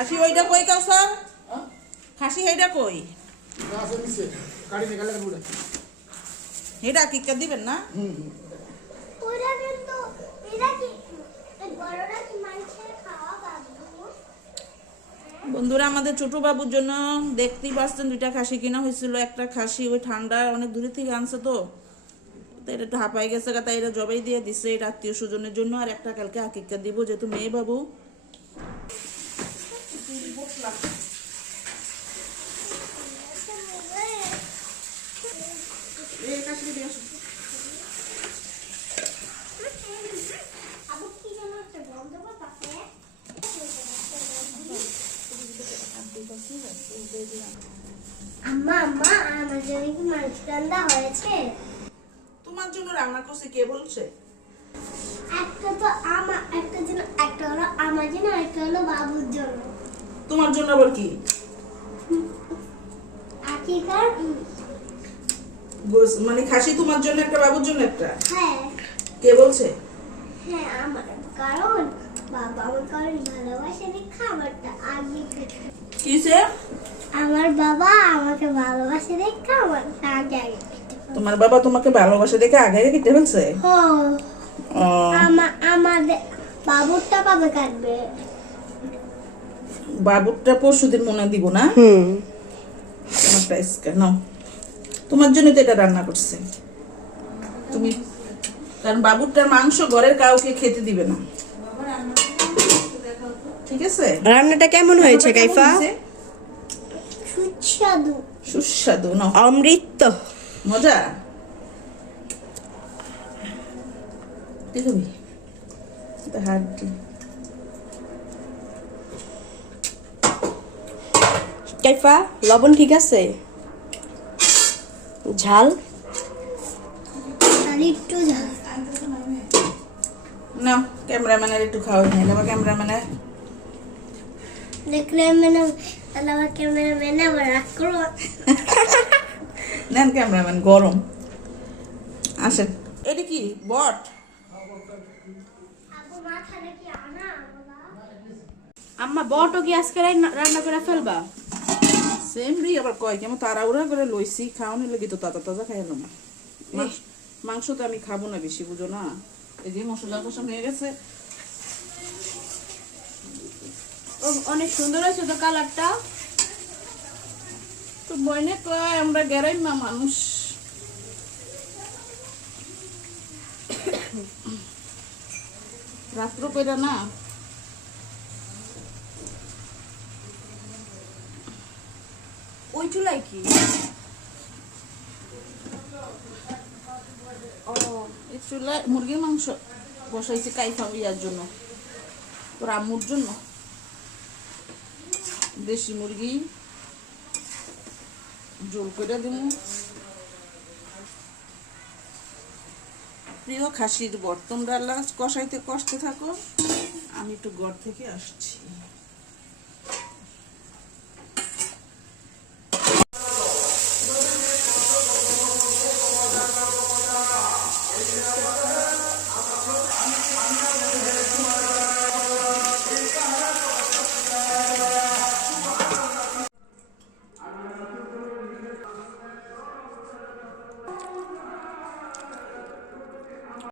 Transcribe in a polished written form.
খাসি ওইটা কই কাউসার? খাসি এইটা কই? এটা কিকা দিবেন না? বন্ধুরা আমাদের ছোট বাবুর জন্য দেখতেই পাচ্ছেন দুইটা খাসি কিনা হয়েছিল। একটা খাসি ওই ঠান্ডা অনেক দূরে থেকে আনছে, তো এটা একটু হাঁপাই গেছে, তাই এটা জবাই দিয়ে দিছে এটা আত্মীয় স্বজনের জন্য। আর একটা কালকে আকিকা দিব, যেহেতু মেয়ে বাবু। আম্মা আম্মা আমার জন্য কি মাংস রান্না হয়েছে? তোমার জন্য রান্না করছে, কে বলছে? একটা তো আমার, একটা জন্য, একটা হলো আমার জন্য, একটা হলো বাবুর জন্য। তোমার জন্য আবার কি? আকিকার মানে খাসি তোমার জন্য একটা, বাবুর জন্য একটা? হ্যাঁ। কে বলছে? হ্যাঁ আমার, কারণ বাবা আমাকে ভালোবাসে দেখে খাবারটা আগে খেতে। কিসে? আমার বাবা আমাকে ভালোবাসে দেখে আমারটা আগে আগে খেতে। তোমার বাবা তোমাকে ভালোবাসে দেখে আগে আগে কেটে ফেলছে? আমাদের বাবুরটা কবে কাটবে? বাবুরটা পরশুদিন মনে দিব না। তোমারটা আজকে নাও, তোমার জন্য তো এটা রান্না করছে তুমি, কারণ বাবুরটার মাংস ঘরের কাউকে খেতে দিবে না, ঠিক আছে? রান্নাটা কেমন হয়েছে কাইফা? সুস্বাদু। সুস্বাদু না? অমৃত মজা। দেখবি হাড্ডি। কাইফা লবণ ঠিক আছে? ঝাল? একটু ঝাল। না ক্যামেরাম্যানের একটু খাওয়াই নাই, আমার ক্যামেরাম্যানের দেখলে মানে তাহলে আমার ক্যামেরাম্যান আবার রাগ করবো। নেন ক্যামেরাম্যান, গরম। আসেন। এটা কি বট? আম্মা বটও কি আজকে রান্না করে ফেলবা? সেম রি আবার কয় কেমন তাড়াহুড়া করে লইছি, খাওয়ানোর লাগি তো তাজা তাজা খাইলাম। মাংস তো আমি খাবো না বেশি, বুঝো না? এই যে মশলা কষা হয়ে গেছে। অনেক সুন্দর হয়েছে তো কালারটা। তো বইনে কয় আমরা গেরাইমা মানুষ। রাত্র কইরা না ওই চুলাই কি? ও এই চুলায় মুরগির মাংস বসাইছে কাইফা ইয়ার জন্য, তোর আম্মুর জন্য। দেশি মুরগি জোল করে দিব। প্রিয় খাসির বর্তন ডালা কষাইতে কষতে থাকো, আমি একটু ঘর থেকে আসছি।